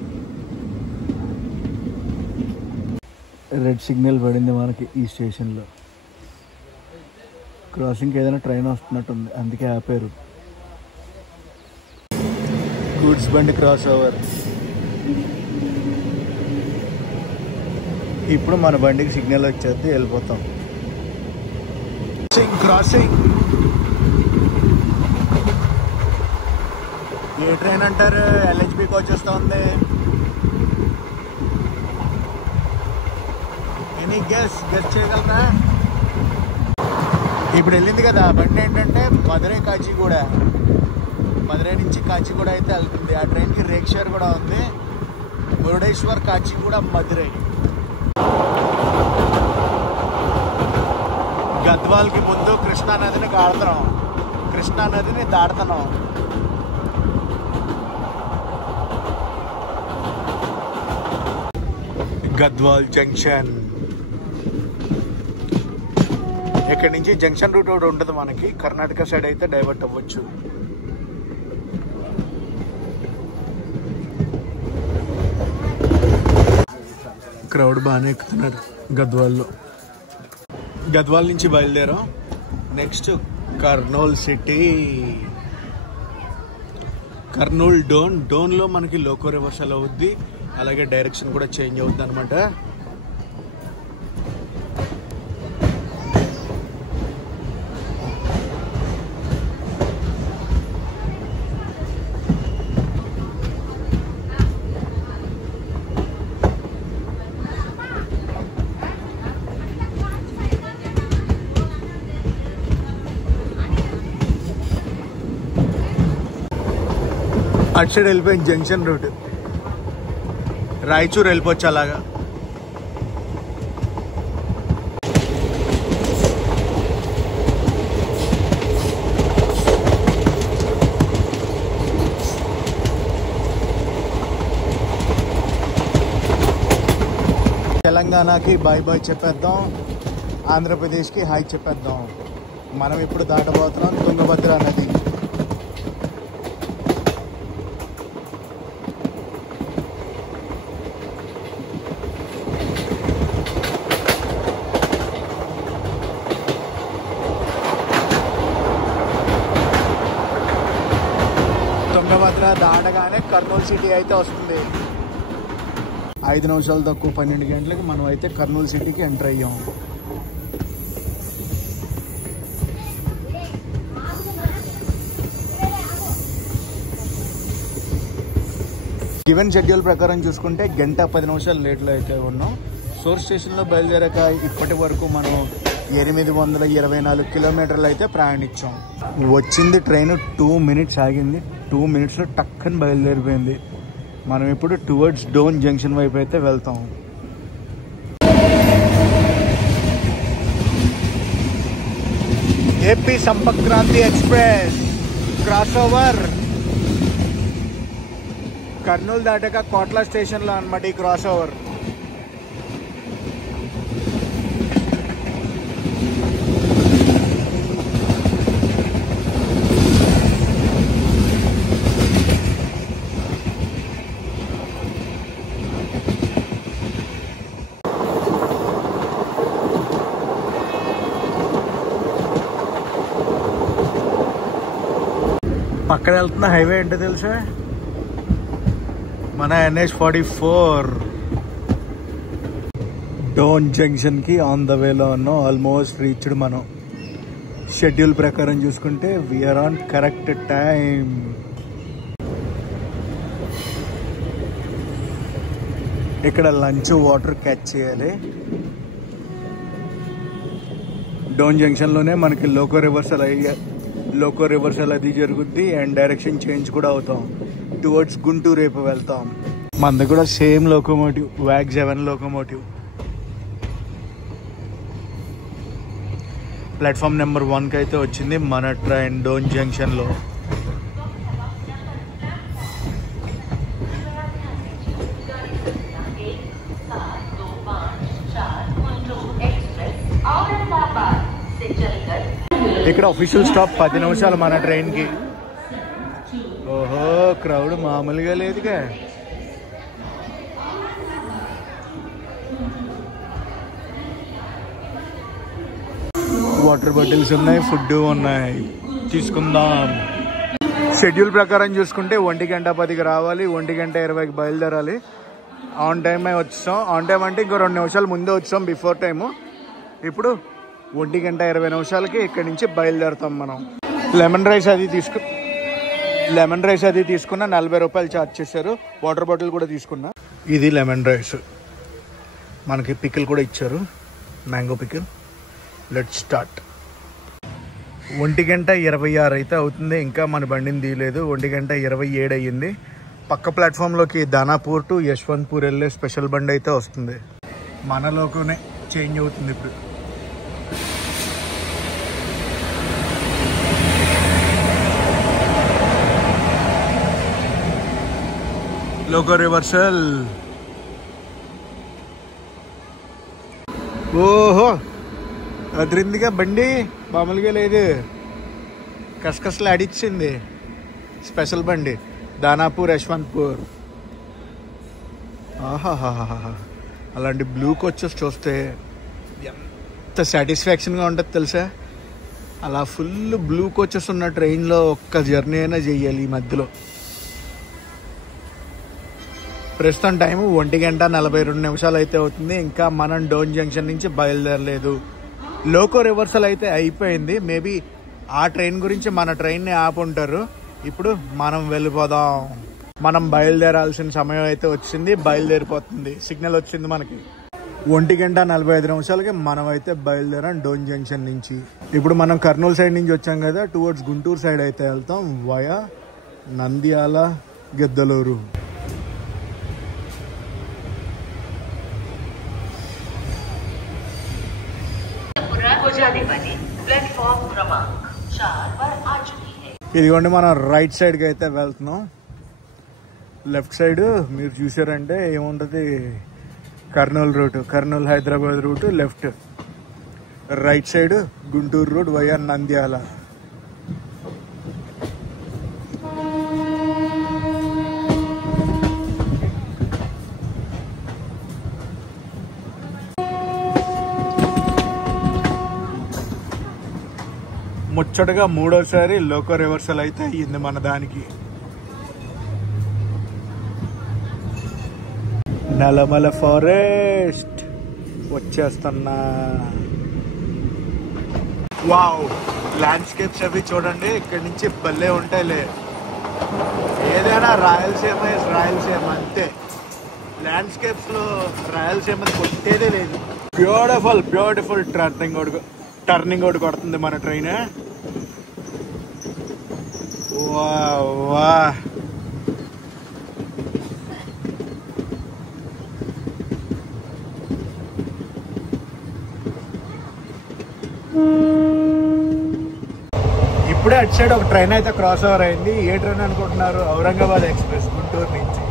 రెడ్ సిగ్నల్ పడింది మనకి ఈ స్టేషన్లో. క్రాసింగ్కి ఏదైనా ట్రైన్ వస్తున్నట్టుంది, అందుకే ఆపారు. గూడ్స్ బండి క్రాస్ ఓవర్. ఇప్పుడు మన బండికి సిగ్నల్ వచ్చేది, వెళ్ళిపోతాం. క్రాసింగ్. ఏ ట్రైన్ అంటారు? LHB కోచ్ వస్తుంది. ఎనీ గెస్ చేయగలరా? ఇప్పుడు వెళ్ళింది కదా బండి ఏంటంటే మధురై కాచిగూడ. మధురై నుంచి కాచిగూడ అయితే వెళ్తుంది. ఆ ట్రైన్కి రేక్ షేర్ కూడా ఉంది. మురుడేశ్వర్ కాచిగూడ మధురై. గద్వాల్కి ముందు కృష్ణా నదిని కాడుతున్నాం. కృష్ణా నదిని దాడుతున్నాం. గద్వాల్ జంక్షన్. ఇక్కడ నుంచి జంక్షన్ రూట్ ఒకటి ఉంటుంది మనకి. కర్ణాటక సైడ్ అయితే డైవర్ట్ అవ్వచ్చు. క్రౌడ్ బాగానే ఎక్కుతున్నారు గద్వాల్లో. గద్వాల్ నుంచి బయలుదేరాం. Next Kurnool city. కర్నూల్ డోన్లో మనకి లోకో రివర్సల్ అవుద్ది. అలాగే డైరెక్షన్ కూడా చేంజ్ అవుద్ది అనమాట. అటు సైడ్ వెళ్ళిపోయింది జంక్షన్ రూట్. రాయచూర్ వెళ్ళిపోవచ్చు అలాగా. తెలంగాణకి బాయ్ బాయ్ చెప్పేద్దాం, ఆంధ్రప్రదేశ్కి హాయ్ చెప్పేద్దాం. మనం ఇప్పుడు దాటబోతున్నాం తుంగభద్ర నది. తుంగభద్ర దాటగానే కర్నూలు సిటీ అయితే వస్తుంది. 5 నిమిషాలు తక్కువ 12 గంటలకి మనం అయితే కర్నూలు సిటీకి ఎంటర్ అయ్యాం. గివెన్ షెడ్యూల్ ప్రకారం చూసుకుంటే 1:10 లేట్లో అయితే ఉన్నాం. సోర్స్ స్టేషన్లో బయలుదేరాక ఇప్పటి వరకు మనం 824 కిలోమీటర్లు అయితే ప్రయాణించాం. వచ్చింది ట్రైన్ 2 మినిట్స్ ఆగింది. 2 మినిట్స్లో టక్కని బయలుదేరిపోయింది. మనం ఇప్పుడు టువర్డ్స్ డోన్ జంక్షన్ వైపు అయితే వెళ్తాం. AP Sampark Kranti express cross over. Kurnool దాటాక కోట్ల స్టేషన్లో అన్నమాట ఈ క్రాస్ ఓవర్. పక్కన వెళ్తున్న హైవే ఏంటో తెలుసా? మన NH-44. డోన్ జంక్షన్కి ఆన్ ద వేలో ఉన్నాం. Almost reached. మనం షెడ్యూల్ ప్రకారం చూసుకుంటే వీఆర్ ఆన్ కరెక్ట్ టైం. ఇక్కడ లంచ్ వాటర్ క్యాచ్ చేయాలి. డోన్ జంక్షన్లోనే మనకి లోకో రివర్సల్ అది జరుగుద్ది. అండ్ డైరెక్షన్ చేంజ్ కూడా అవుతాం. టువర్డ్స్ గుంటూరు రేపు వెళ్తాం. మనది కూడా same locomotive, WAG 7 locomotive. Platform number 1కి అయితే వచ్చింది మన ట్రైన్ డోన్ జంక్షన్లో. ఇక్కడ అఫీషియల్ స్టాప్ 10 నిమిషాలు మన ట్రైన్కి. ఓహో, క్రౌడ్ మామూలుగా లేదుగా. వాటర్ బాటిల్స్ ఉన్నాయి, ఫుడ్ ఉన్నాయి, తీసుకుందాం. షెడ్యూల్ ప్రకారం చూసుకుంటే 1:10కి రావాలి, 1:20కి బయలుదేరాలి. ఆన్ టైం వచ్చాం. ఆన్ టైం అంటే ఇంకో 2 నిమిషాలు ముందే వచ్చాం, బిఫోర్ టైము. ఇప్పుడు 1:20 ఇక్కడి నుంచి బయలుదేరుతాం మనం. లెమన్ రైస్ అది తీసుకున్నా 40 రూపాయలు ఛార్జ్ చేశారు. వాటర్ బాటిల్ కూడా తీసుకున్నా. ఇది లెమన్ రైస్. మనకి పికిల్ కూడా ఇచ్చారు, మ్యాంగో పికిల్. Let's start. 1:26 అయితే అవుతుంది. ఇంకా మన బండిని తీయలేదు. 1:27 అయ్యింది. పక్క ప్లాట్ఫామ్లోకి దానాపూర్ టు యశ్వంత్పూర్ వెళ్ళే స్పెషల్ బండి అయితే వస్తుంది. మనలోనే చేంజ్ అవుతుంది ఇప్పుడు. Loco reversal. ఓహో అదిరిందిగా బండి, మామూలుగా లేదు, కసకసలు అడిచ్చింది. స్పెషల్ బండి, దానాపూర్ యశ్వంత్పూర్. ఆహాహాహా, అలాంటి బ్లూ కోచెస్ చూస్తే ఎంత సాటిస్ఫాక్షన్గా ఉంటుంది తెలుసా. అలా ఫుల్ బ్లూ కోచెస్ ఉన్న ట్రైన్లో ఒక్క జర్నీ అయినా చెయ్యాలి ఈ మధ్యలో. ప్రస్తుతం టైము 1:42 అయితే అవుతుంది. ఇంకా మనం డోన్ జంక్షన్ నుంచి బయలుదేరలేదు. లోకో రివర్సల్ అయితే అయిపోయింది. మేబీ ఆ ట్రైన్ గురించి మన ట్రైన్ని ఆపుంటారు. ఇప్పుడు మనం వెళ్ళిపోదాం. మనం బయలుదేరాల్సిన సమయం అయితే వచ్చింది, బయలుదేరిపోతుంది. సిగ్నల్ వచ్చింది మనకి. 1:45 మనం అయితే బయలుదేరాం డోన్ జంక్షన్ నుంచి. ఇప్పుడు మనం కర్నూలు సైడ్ నుంచి వచ్చాం కదా, టువర్డ్స్ గుంటూరు సైడ్ అయితే వెళ్తాం వయా నంద్యాల, గిద్దలూరు. ఇదిగోండి మనం రైట్ సైడ్కి అయితే వెళ్తున్నాం. లెఫ్ట్ సైడ్ మీరు చూసారంటే ఏముంటుంది, Kurnool route, Kurnool Hyderabad route left. Right side Guntur route via Nandyal. ముచ్చటగా 3వసారి లోకో రివర్సల్ అయితే అయ్యింది మన దానికి. నల్లమల ఫారెస్ట్ వచ్చేస్తున్నా. వావ్, ల్యాండ్స్కేప్స్ అవి చూడండి, ఇక్కడి నుంచి భలే ఉంటాయిలే. ఏదైనా రాయలసీమ ఇస్ రాయలసీమ అంతే. ల్యాండ్స్కేప్స్ లో రాయలసీమ కొట్టేదే లేదు. బ్యూటిఫుల్ బ్యూటిఫుల్ టర్నింగ్ ఒకటి కొడుతుంది మన ట్రైన్. వా వా, ఇప్పుడే అటు సైడ్ ఒక ట్రైన్ అయితే క్రాస్ ఓవర్ అయింది. ఏ ట్రైన్ అనుకుంటున్నారు? ఔరంగాబాద్ ఎక్స్ప్రెస్, గుంటూరు నుంచి.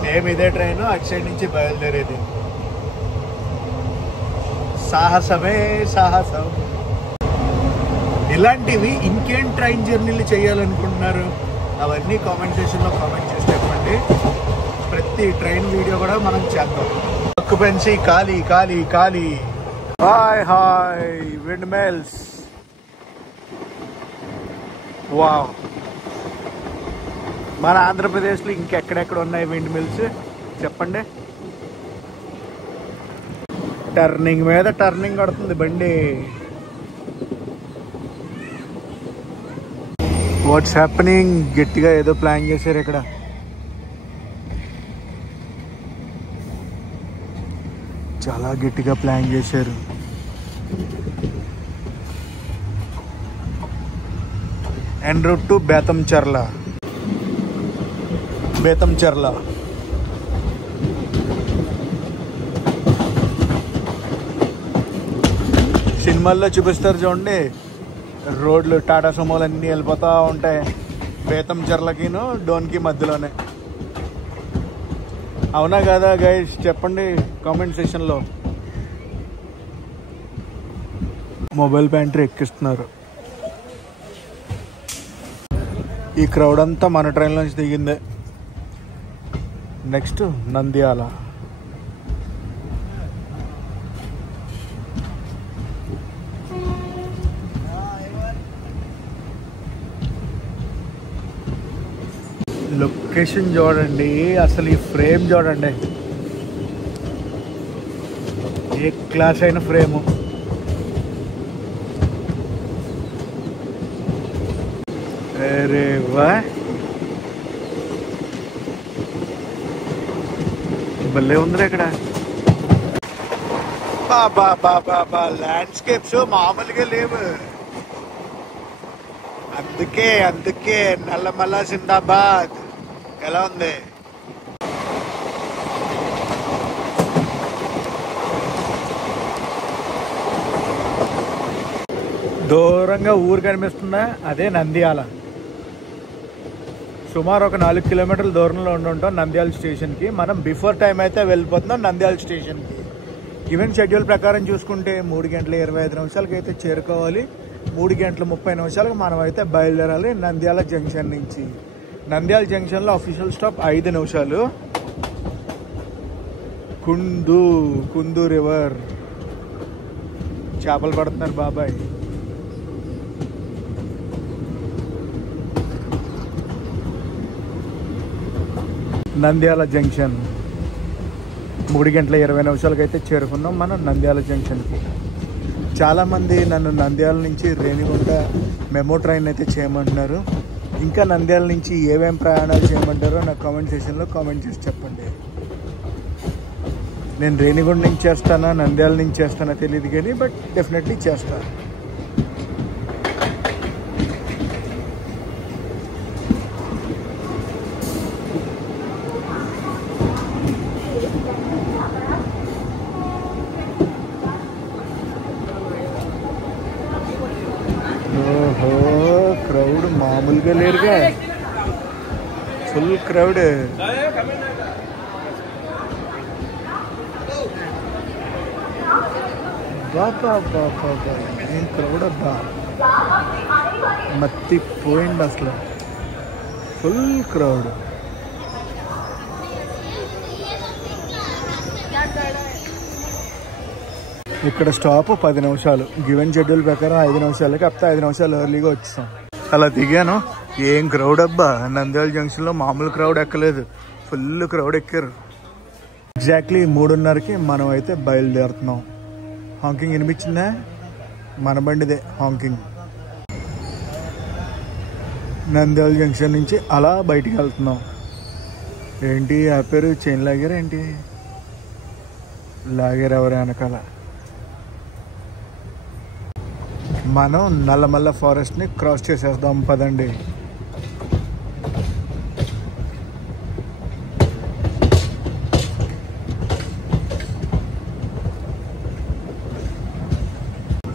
సేమ్ ఇదే ట్రైన్ అటు సైడ్ నుంచి బయలుదేరేది. సాహసమే సాహసం. ఇలాంటివి ఇంకేం ట్రైన్ జర్నీలు చేయాలనుకుంటున్నారు అవన్నీ కామెంట్ సెక్షన్లో కామెంట్ చేసి చెప్పండి. ప్రతి ట్రైన్ వీడియో కూడా మనం చేద్దాం. ఆక్యుపెన్సీ ఖాళీ ఖాళీ ఖాళీ. Hi hi wind mills. Wow, మన ఆంధ్రప్రదేశ్లో ఇంకెక్కడెక్కడ ఉన్నాయి విండ్ మిల్స్ చెప్పండి. టర్నింగ్ మీద టర్నింగ్ కొడుతుంది బండి. What's happening? గట్టిగా ఏదో ప్లాన్ చేశారు ఇక్కడ. చాలా గట్టిగా ప్లాన్ చేశారు. en route to Betamcherla. సినిమాల్లో చూపిస్తారు చూడండి, రోడ్లు టాటా సుమోలు అన్నీ వెళ్ళిపోతూ ఉంటాయి బేతంచెర్లకిను డోన్కి మధ్యలోనే. అవునా కదా గైస్? చెప్పండి కామెంట్ సెక్షన్లో. మొబైల్ ప్యాంట్రీ ఎక్కిస్తున్నారు. ఈ క్రౌడ్ అంతా మన ట్రైన్ నుంచి దిగిందే. నెక్స్ట్ నంద్యాల. లొకేషన్ చూడండి, అసలు ఈ ఫ్రేమ్ చూడండి, ఏ క్లాస్ అయిన ఫ్రేము. అరే వా, భలే ఉందిరా ఇక్కడ. బాబా బాబా బా, ల్యాండ్స్కేప్స్ మామూలుగా లేవు. అందుకే నల్లమల్ల జిందాబాద్. ఎలా ఉంది? దూరంగా ఊరు కనిపిస్తుందా? అదే నంద్యాల. సుమారు ఒక 4 కిలోమీటర్ల దూరంలో ఉంటాం నంద్యాల స్టేషన్కి. మనం బిఫోర్ టైం అయితే వెళ్ళిపోతున్నాం నంద్యాల స్టేషన్కి. ఈవెంట్ షెడ్యూల్ ప్రకారం చూసుకుంటే 3:25 అయితే చేరుకోవాలి. 3:30 మనం అయితే బయలుదేరాలి నంద్యాల జంక్షన్ నుంచి. నంద్యాల జంక్షన్లో అఫీషియల్ స్టాప్ 5 నిమిషాలు. కుందు రివర్ చేపలు పడుతున్నారు బాబాయ్. నంద్యాల జంక్షన్ 3:20 అయితే చేరుకున్నాం మనం నంద్యాల జంక్షన్కి. చాలామంది నన్ను నంద్యాల నుంచి రేణిగుంట మెమో ట్రైన్ అయితే చేయమంటున్నారు. ఇంకా నంద్యాల నుంచి ఏమేం ప్రయాణాలు చేయమంటారో నాకు కామెంట్ సెక్షన్లో కామెంట్ చేసి చెప్పండి. నేను రేణిగుంట నుంచి చేస్తానా నంద్యాల నుంచి చేస్తానా తెలియదు కానీ బట్ డెఫినెట్లీ చేస్తాను. ఓహో క్రౌడ్ మామూలుగా లేరుగా, ఫుల్ క్రౌడ్. బాబా ఏం క్రౌడ్ అబ్బా, మత్తిపోయింది అసలు, ఫుల్ క్రౌడ్. ఇక్కడ స్టాప్ 10 నిమిషాలు. గివెన్ షెడ్యూల్ ప్రకారం 5 నిమిషాలకి, అప్పుడు 5 నిమిషాలు ఎర్లీగా వచ్చేసాం. అలా దిగాను. ఏం క్రౌడ్ అబ్బా, నంద్యాల జంక్షన్లో మామూలు క్రౌడ్ ఎక్కలేదు, ఫుల్ క్రౌడ్ ఎక్కారు. ఎగ్జాక్ట్లీ 3:30కి మనం అయితే బయలుదేరుతున్నాం. హాంకింగ్ వినిపించిందా? మన బండిదే హాంకింగ్. నంద్యాల జంక్షన్ నుంచి అలా బయటికి వెళ్తున్నాం. ఏంటి ఆపారు, చైన్ లాగారు ఏంటి? లాగారు ఎవరు వెనకాల. మనం నల్లమల్ల ఫారెస్ట్ని క్రాస్ చేసేద్దాం పదండి.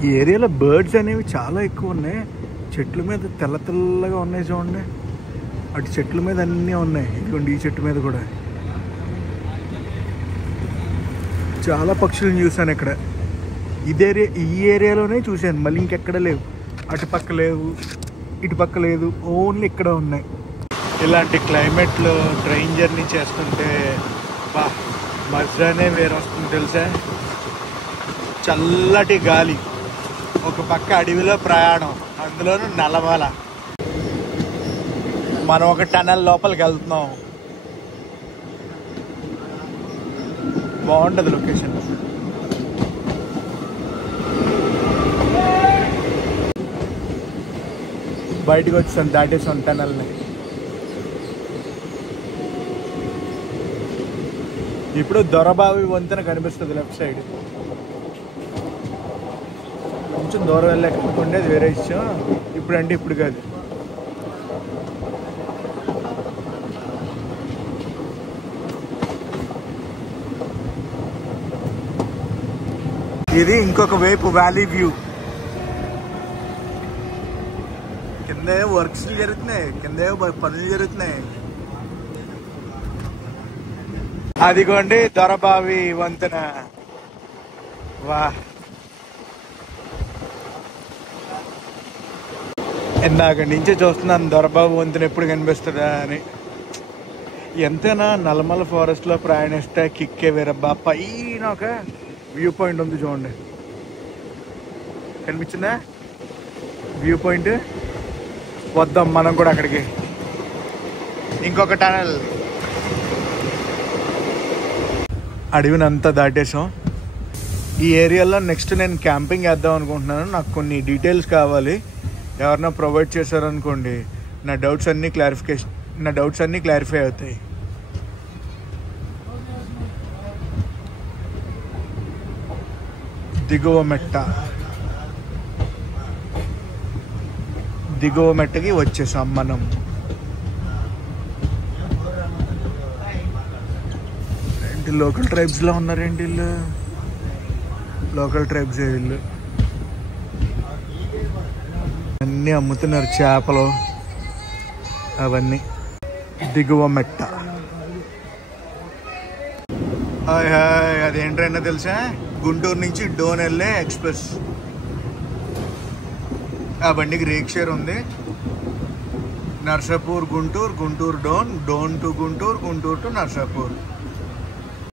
ఈ ఏరియాలో బర్డ్స్ అనేవి చాలా ఎక్కువ ఉన్నాయి. చెట్ల మీద తెల్ల తెల్లగా ఉన్నాయి చూడండి. అటు చెట్ల మీద అన్నీ ఉన్నాయి. ఇదిగోండి ఈ చెట్టు మీద కూడా చాలా పక్షులను చూశాను ఇక్కడ. ఈ ఏరియాలోనే చూశాను, మళ్ళీ ఇంకెక్కడ లేవు. అటుపక్క లేవు, ఇటుపక్క లేదు, ఓన్లీ ఇక్కడ ఉన్నాయి. ఇలాంటి క్లైమేట్లో ట్రైన్ జర్నీ చేస్తుంటే బా మజానే వేరే వస్తుంది తెలుసా. చల్లటి గాలి, ఒక పక్క అడవిలో ప్రయాణం, అందులోనూ నల్లమల. మనం ఒక టనల్ లోపలికి వెళ్తున్నాం. బాగుంటుంది లొకేషన్. బయటకు వచ్చాను, దాటేసాను టనల్ని. ఇప్పుడు దొరబావి వంతెన కనిపిస్తుంది లెఫ్ట్ సైడ్. కొంచెం దూరం వెళ్ళకుండా అది వేరే ఇష్టం. ఇప్పుడు అంటే ఇప్పుడు కాదు. ఇది ఇంకొక వైపు వ్యాలీ వ్యూ. కింద వర్క్స్ జరుగుతున్నాయి, కింద పనులు జరుగుతున్నాయి. అదిగోండి దొరబావి వంతెన. వా, ఇందాక నుంచి చూస్తున్నాను దొరబాబు వంతెన ఎప్పుడు కనిపిస్తుందా అని. ఎంతైనా నల్లమల ఫారెస్ట్లో ప్రయాణిస్తే కిక్కే వేరబ్బా. పైన ఒక వ్యూ పాయింట్ ఉంది చూడండి, కనిపించిందా వ్యూ పాయింట్? వద్దాం మనం కూడా అక్కడికి. ఇంకొక టనల్. అడవిని అంతా దాటేసాం. ఈ ఏరియాలో నెక్స్ట్ నేను క్యాంపింగ్ వేద్దాం అనుకుంటున్నాను. నాకు కొన్ని డీటెయిల్స్ కావాలి. ఎవరన్నా ప్రొవైడ్ చేశారనుకోండి నా డౌట్స్ అన్నీ క్లారిఫై అవుతాయి. దిగువ మెట్టకి వచ్చేసాం మనం. ఏంటి లోకల్ ట్రైబ్స్లో ఉన్నారేంటి వీళ్ళు? లోకల్ ట్రైబ్స్ వీళ్ళు. అన్నీ అమ్ముతున్నారు, చేపలు అవన్నీ. దిగువ మెట్ట. హాయ్ హాయ్, అదేంటైనా తెలుసా? గుంటూరు నుంచి డోన్ వెళ్ళే ఎక్స్ప్రెస్. ఆ బండికి రేక్ షేర్ ఉంది. Narsapur Guntur, Guntur Dhone, Dhone to Guntur, Guntur to Narsapur.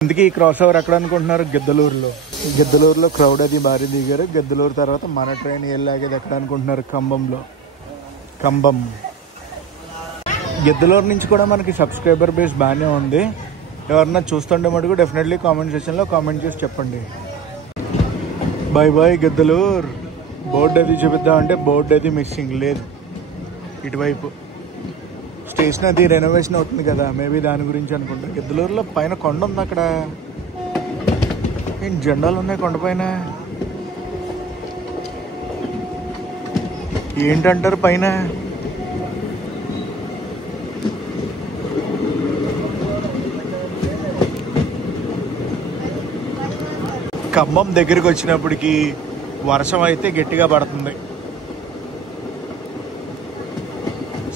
అందుకే ఈ క్రాస్ ఓవర్ ఎక్కడ అనుకుంటున్నారు? గిద్దలూరులో. గిద్దలూరులో క్రౌడ్ అది భారీ దిగారు. గిద్దలూరు తర్వాత మన ట్రైన్ వెళ్ళాగేది ఎక్కడ అనుకుంటున్నారు? ఖమ్మంలో. ఖమ్మం. గిద్దలూరు నుంచి కూడా మనకి సబ్స్క్రైబర్ బేస్ బాగానే ఉంది. ఎవరన్నా చూస్తుంటే మటుకు డెఫినెట్లీ కామెంట్ సెక్షన్లో కామెంట్ చేసి చెప్పండి. Bye bye Giddalur. బోర్డు అది చూపిద్దామంటే బోర్డు అది మిస్సింగ్ లేదు. ఇటువైపు స్టేషన్ అది రెనోవేషన్ అవుతుంది కదా, మేబీ దాని గురించి అనుకుంటా. గిద్దలూరులో పైన కొండ ఉంది. అక్కడ ఏంటి జెండాలు ఉన్నాయి కొండ పైన? ఏంటంటారు పైన? ఖమ్మం దగ్గరికి వచ్చినప్పటికి వర్షం అయితే గట్టిగా పడుతుంది.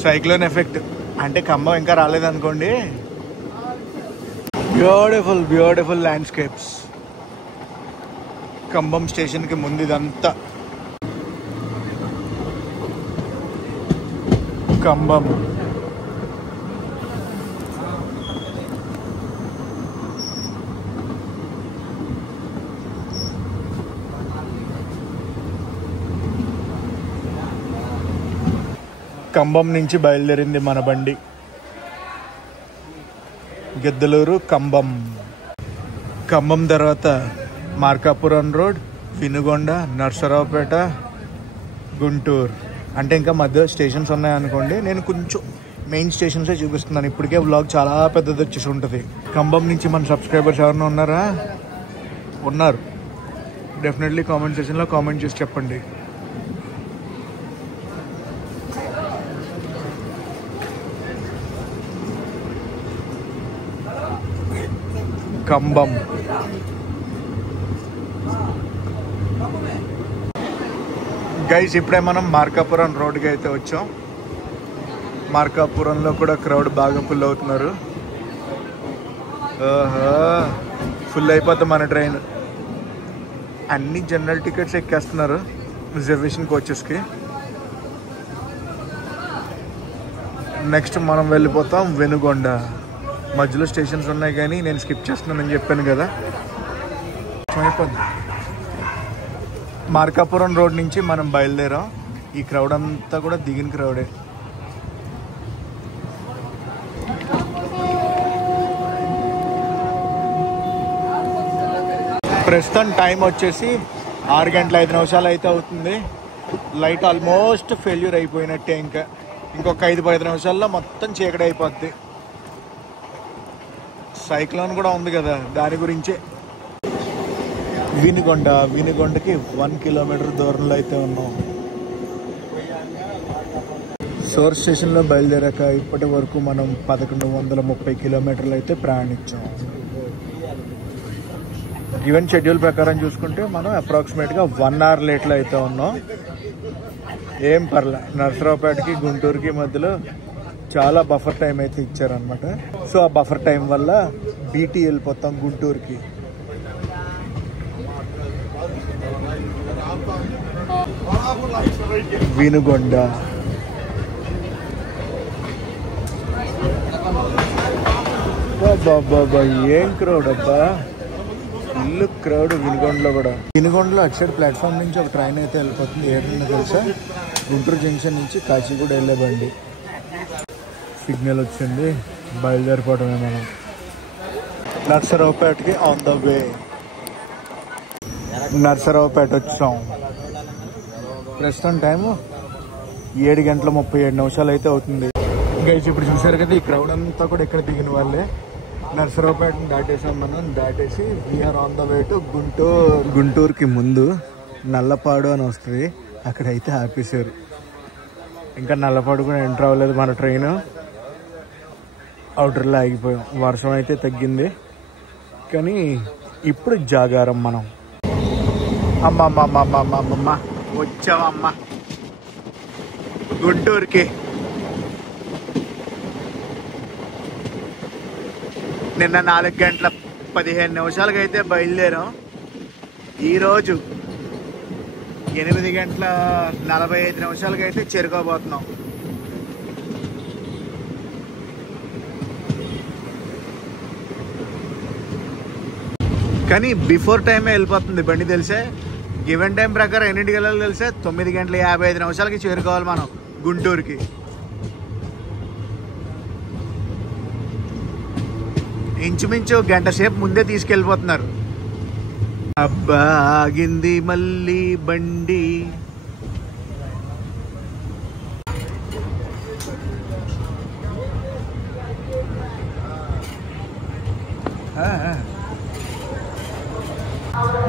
సైక్లోన్ ఎఫెక్ట్ అంటే ఖమ్మం ఇంకా రాలేదనుకోండి. Beautiful beautiful landscapes. ఖమ్మం స్టేషన్కి ముందు ఇదంతా ఖమ్మం. ఖమ్మం నుంచి బయలుదేరింది మన బండి. గిద్దలూరు, ఖమ్మం. ఖమ్మం తర్వాత మార్కాపురం రోడ్, వినుగొండ, నర్సరావుపేట, గుంటూరు. అంటే ఇంకా మధ్య స్టేషన్స్ ఉన్నాయనుకోండి. నేను కొంచెం మెయిన్ స్టేషన్సే చూపిస్తున్నాను. ఇప్పటికే వ్లాగ్ చాలా పెద్దది వచ్చేసి ఉంటుంది. ఖమ్మం నుంచి మన సబ్స్క్రైబర్స్ ఎవరైనా ఉన్నారా? ఉన్నారు. డెఫినెట్లీ కామెంట్ సెక్షన్లో కామెంట్ చేసి చెప్పండి. ఖమ్మం. గైస్ ఇప్పుడే మనం మార్కాపురం రోడ్కి అయితే వచ్చాం. మార్కాపురంలో కూడా క్రౌడ్ బాగా ఫుల్ అవుతున్నారు. ఫుల్ అయిపోతాం మన ట్రైన్. అన్ని జనరల్ టికెట్స్ ఎక్కేస్తున్నారు రిజర్వేషన్ కోచెస్కి. నెక్స్ట్ మనం వెళ్ళిపోతాం వెనుగొండ. మధ్యలో స్టేషన్స్ ఉన్నాయి కానీ నేను స్కిప్ చేస్తున్నానని చెప్పాను కదా. అయిపోద్ది. మార్కాపురం రోడ్ నుంచి మనం బయలుదేరాం. ఈ క్రౌడ్ అంతా కూడా దిగిన క్రౌడే. ప్రస్తుతం టైం వచ్చేసి 6:05 అయితే అవుతుంది. లైట్ ఆల్మోస్ట్ ఫెయిల్యూర్ అయిపోయినట్టే. ఇంకొక 5-10 నిమిషాల్లో మొత్తం చీకటి అయిపోద్ది. సైక్లోన్ కూడా ఉంది కదా, దాని గురించే. వినుగొండకి 1 కిలోమీటర్ దూరంలో అయితే ఉన్నాం. సోర్స్ స్టేషన్లో బయలుదేరాక ఇప్పటి వరకు మనం 1130 కిలోమీటర్లు అయితే ప్రయాణించాం. ఈవెన్ షెడ్యూల్ ప్రకారం చూసుకుంటే మనం అప్రాక్సిమేట్గా 1 అవర్ లేట్లో అయితే ఉన్నాం. ఏం పర్లే. నర్సరావుపేటకి గుంటూరుకి మధ్యలో చాలా బఫర్ టైం అయితే ఇచ్చారనమాట. సో ఆ బఫర్ టైం వల్ల బీటీ వెళ్ళిపోతాం గుంటూరుకి. వినుగొండ. బాబా ఏం క్రౌడ్ అబ్బా, ఫుల్ క్రౌడ్ వినుగొండలో కూడా. వినుగొండలో అటు సైడ్ ప్లాట్ఫామ్ నుంచి ఒక ట్రైన్ అయితే వెళ్ళిపోతుంది. ఏంటంటే తెలుసా? గుంటూరు జంక్షన్ నుంచి కాచిగూడ వెళ్ళే బండి. సిగ్నల్ వచ్చింది, బయలుదేరిపోవడమే మనం. నర్సరావుపేటకి ఆన్ ద వే. నర్సరావుపేట వచ్చాం. ప్రస్తుతం టైము 7:37 అయితే అవుతుంది. గైస్ ఇప్పుడు చూసారు కదా, ఈ క్రౌడ్ అంతా కూడా ఇక్కడ దిగిన వాళ్ళే. నర్సరావుపేటను దాటేసాం మనం. దాటేసి we're on the way to Guntur. గుంటూరుకి ముందు నల్లపాడు అని వస్తుంది, అక్కడైతే ఆపేశారు. ఇంకా నల్లపాడు కూడా ఎంటర్ అవ్వలేదు మన ట్రైన్. అవుటర్లో ఆగిపోయాం. వర్షం అయితే తగ్గింది కానీ ఇప్పుడు జాగారం మనం. అమ్మమ్మమ్మమ్మమ్మమ్మ వచ్చావమ్మ గుంటూరుకి. నిన్న 4:15 అయితే బయలుదేరాం. ఈరోజు 8:45 అయితే చేరుకోబోతున్నాం. కానీ బిఫోర్ టైమే వెళ్ళిపోతుంది బండి తెలిసే. గివెన్ టైం ప్రకారం ఎన్నింటికి వెళ్ళాలి తెలిసే? 9:55 చేరుకోవాలి మనం గుంటూరుకి. ఇంచుమించు గంట సేపు ముందే తీసుకెళ్ళిపోతున్నారు. అబ్బా ఆగింది మళ్ళీ బండి.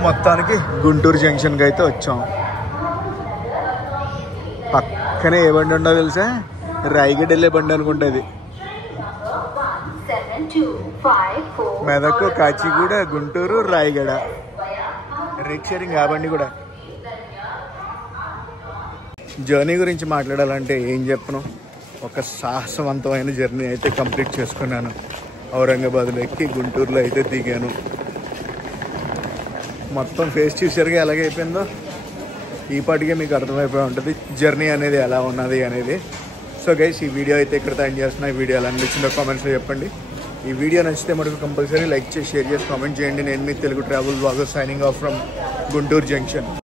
మొత్తానికి గుంటూరు జంక్షన్కి అయితే వచ్చాం. పక్కనే ఏ బండి ఉండో తెలుసా? రాయగఢ్ వెళ్ళే బండి అనుకుంటుంది. మెదక్, కాచిగూడ, గుంటూరు, రాయగఢ రేక్ షేరింగ్ ఆ బండి కూడా. జర్నీ గురించి మాట్లాడాలంటే ఏం చెప్పను, ఒక సాహసవంతమైన జర్నీ అయితే కంప్లీట్ చేసుకున్నాను. ఔరంగాబాద్లో ఎక్కి గుంటూరులో అయితే దిగాను. మొత్తం ఫేస్ చూసారుగా ఎలాగైపోయిందో. ఈ పాటికే మీకు అర్థమైపోయి ఉంటుంది జర్నీ అనేది ఎలా ఉన్నది అనేది. సో గైస్, ఈ వీడియో అయితే ఇక్కడ ఎండ్ చేస్తున్నా. ఈ వీడియో ఎలా అనిపించిందో కామెంట్స్లో చెప్పండి. ఈ వీడియో నచ్చితే మటుకు కంపల్సరీ లైక్ చేసి, షేర్ చేసి, కామెంట్ చేయండి. నేను మీ Telugu travel blogger signing off from Guntur junction.